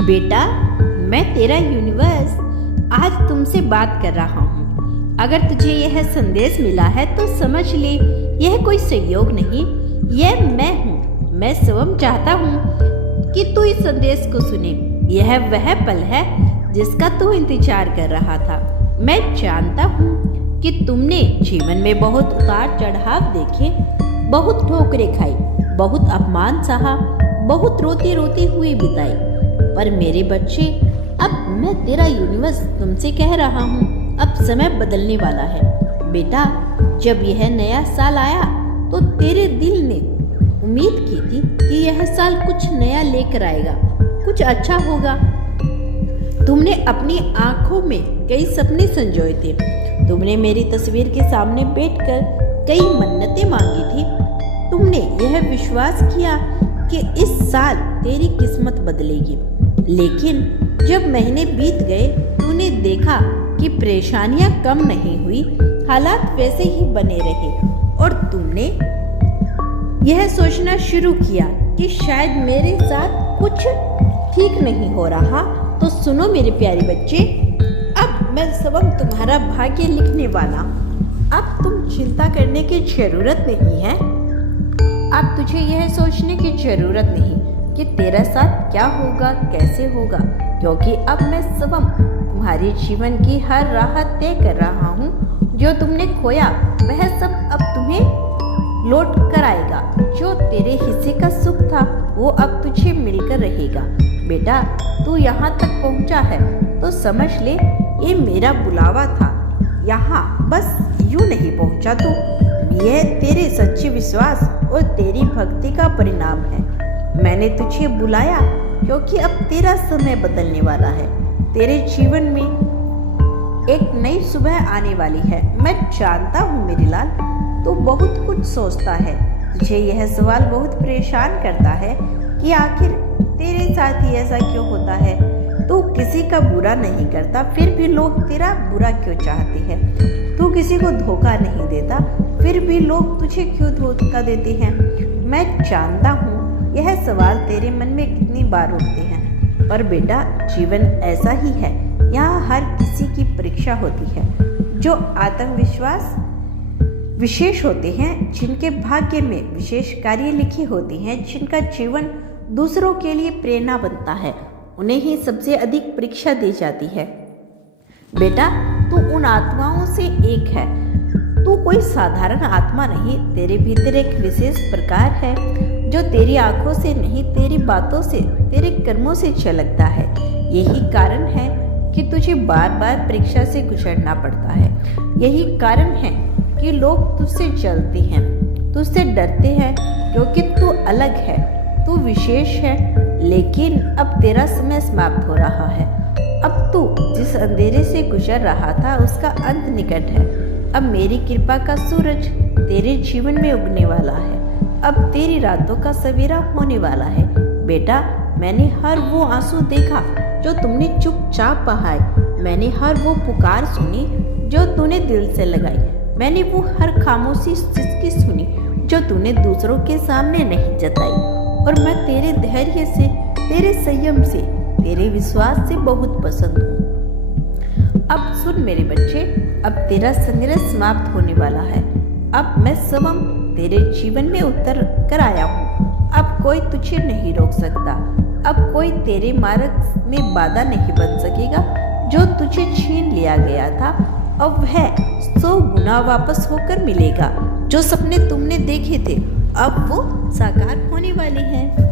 बेटा, मैं तेरा यूनिवर्स आज तुमसे बात कर रहा हूँ। अगर तुझे यह संदेश मिला है तो समझ ले, यह कोई संयोग नहीं, यह मैं हूँ। मैं स्वयं चाहता हूँ कि तू इस संदेश को सुने। यह वह पल है जिसका तू इंतजार कर रहा था। मैं जानता हूँ कि तुमने जीवन में बहुत उतार चढ़ाव देखे, बहुत ठोकरें खाई, बहुत अपमान सहा, बहुत रोती रोती हुई बिताई। पर मेरे बच्चे, अब मैं तेरा यूनिवर्स तुमसे कह रहा हूँ, अब समय बदलने वाला है। बेटा, जब यह नया साल आया तो तेरे दिल ने उम्मीद की थी कि यह साल कुछ नया लेकर आएगा, कुछ अच्छा होगा। तुमने अपनी आंखों में कई सपने संजोए थे। तुमने मेरी तस्वीर के सामने बैठकर कई मन्नतें मांगी थी। तुमने यह विश्वास किया कि इस साल तेरी किस्मत बदलेगी। लेकिन जब महीने बीत गए, तूने देखा कि परेशानियां कम नहीं हुई, हालात वैसे ही बने रहे और तुमने यह सोचना शुरू किया कि शायद मेरे साथ कुछ ठीक नहीं हो रहा। तो सुनो मेरे प्यारे बच्चे, अब मैं स्वयं तुम्हारा भाग्य लिखने वाला। अब तुम चिंता करने की जरूरत नहीं है। अब तुझे यह सोचने की जरूरत नहीं कि तेरा साथ क्या होगा, कैसे होगा, क्योंकि अब मैं स्वयं तुम्हारे जीवन की हर राह तय कर रहा हूँ। जो तुमने खोया वह सब अब तुम्हें लौट कर आएगा। जो तेरे हिस्से का सुख था वो अब तुझे मिलकर रहेगा। बेटा, तू यहाँ तक पहुँचा है तो समझ ले, ये मेरा बुलावा था। यहाँ बस यूं नहीं पहुँचा तू, यह तेरे सच्चे विश्वास और तेरी भक्ति का परिणाम है। मैंने तुझे बुलाया क्योंकि अब तेरा समय बदलने वाला है। तेरे जीवन में एक नई सुबह आने वाली है। मैं जानता हूँ मेरे लाल, तू बहुत कुछ सोचता है। तुझे यह सवाल बहुत परेशान करता है कि आखिर तेरे साथ ही ऐसा क्यों होता है। तू किसी का बुरा नहीं करता, फिर भी लोग तेरा बुरा क्यों चाहते हैं। तू किसी को धोखा नहीं देता, फिर भी लोग तुझे क्यों धोखा देते हैं। मैं जानता हूँ यह सवाल तेरे मन में कितनी बार उठते हैं, पर बेटा, जीवन ऐसा ही है। यहाँ हर किसी की परीक्षा होती है। जो आत्मविश्वास विशेष होते हैं, जिनके भाग्य में विशेष कार्य लिखे होते हैं, जिनका जीवन दूसरों के लिए प्रेरणा बनता है, उन्हें ही सबसे अधिक परीक्षा दी जाती है। बेटा, तू उन आत्माओं से एक है। तू कोई साधारण आत्मा नहीं, तेरे भीतर एक विशेष प्रकार है जो तेरी आंखों से नहीं, तेरी बातों से, तेरे कर्मों से झलकता है। यही कारण है कि तुझे बार बार परीक्षा से गुजरना पड़ता है। यही कारण है कि लोग तुझसे जलते हैं, तुझसे डरते हैं, क्योंकि तू अलग है, तू विशेष है। लेकिन अब तेरा समय समाप्त हो रहा है। अब तू जिस अंधेरे से गुजर रहा था उसका अंत निकट है। अब मेरी कृपा का सूरज तेरे जीवन में उगने वाला है। अब तेरी रातों का सवेरा होने वाला है। बेटा, मैंने हर वो आंसू देखा जो तुमने चुपचाप बहाए। मैंने हर वो पुकार सुनी जो तूने दिल से लगाई। मैंने वो हर खामोशी सिसकी सुनी जो तूने दूसरों के सामने नहीं जताई। और मैं तेरे धैर्य से, तेरे संयम से, तेरे विश्वास से बहुत पसंद हूँ। अब सुन मेरे बच्चे, अब तेरा संघर्ष समाप्त होने वाला है। अब मैं स्वयं तेरे जीवन में उतर कर आया हूँ। अब कोई तुझे नहीं रोक सकता। अब कोई तेरे मार्ग में बाधा नहीं बन सकेगा। जो तुझे छीन लिया गया था, अब वह 100 गुना वापस होकर मिलेगा। जो सपने तुमने देखे थे, अब वो साकार होने वाले हैं।